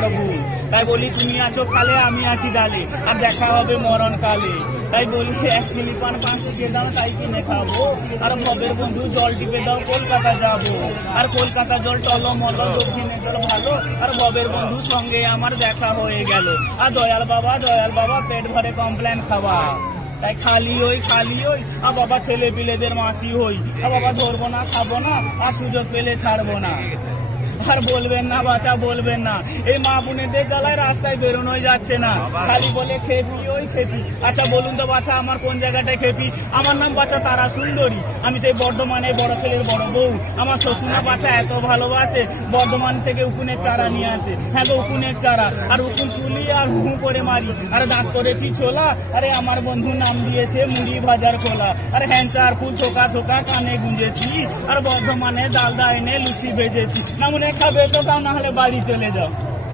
বড় ভুল। তাই বলি তুমি আছো কালে আমি আছি ডালে, আর দেখা হবে মরণ কালে। তাই বলি 1 মিলি পান 5 টিকে দাও, তাই কিনে খাবো। আর ভবের বন্ধু জল টিপে দাও, কলকাতা যাবো। আর কলকাতা জল টলমল, দক্ষিণে জল ভালো। আর ভবের বন্ধু সঙ্গে আমার দেখা হয়ে গেল। আর দয়াল বাবা পেট ভরে কমপ্লেন খাওয়া। তাই খালি ওই আর বাবা ছেলে পিলেদের মাসি হই। আর বাবা ধরবো না, খাবো না, আর সুযোগ পেলে ছাড়বো না। আর বলবেন না বাচ্চা, বলবেন না, এই মা বোনেদের জ্বালায় রাস্তায় বেরোনোই যাচ্ছে না। খালি বলে খেপি ওই খেপি। আচ্ছা বলুন তো বাচ্চা, আমার কোন জায়গাটায় খেপি? আমার নাম বাচ্চা তারা সুন্দরী, আমি সেই বর্ধমানে বড় ছেলের বড় বউ। আমার শ্বশুর না বাচ্চা এত ভালোবাসে, বর্ধমান থেকে উকুনের চারা নিয়ে আসে। হ্যাঁ গো উকুনের চারা, আর উকুন তুলি আর হু করে মারি। আরে দাঁত করেছি ছোলা, আরে আমার বন্ধু নাম দিয়েছে মুড়ি ভাজার খোলা। আর হ্যান্সার ফুল থোকা থোকা কানে গুঁজেছি, আর বর্ধমানে ডালদা এনে লুচি ভেজেছি। না মনে খাবে তো খাও, না হলে বাড়ি চলে যাও।